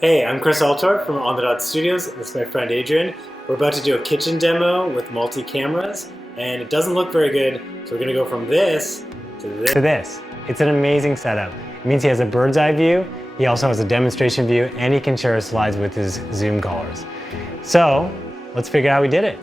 Hey, I'm Chris Altor from On the Dot Studios. This is my friend Adrian. We're about to do a kitchen demo with multi-cameras, and it doesn't look very good, so we're gonna go from this to this. It's an amazing setup. It means he has a bird's eye view, he also has a demonstration view, and he can share his slides with his Zoom callers. So, let's figure out how we did it.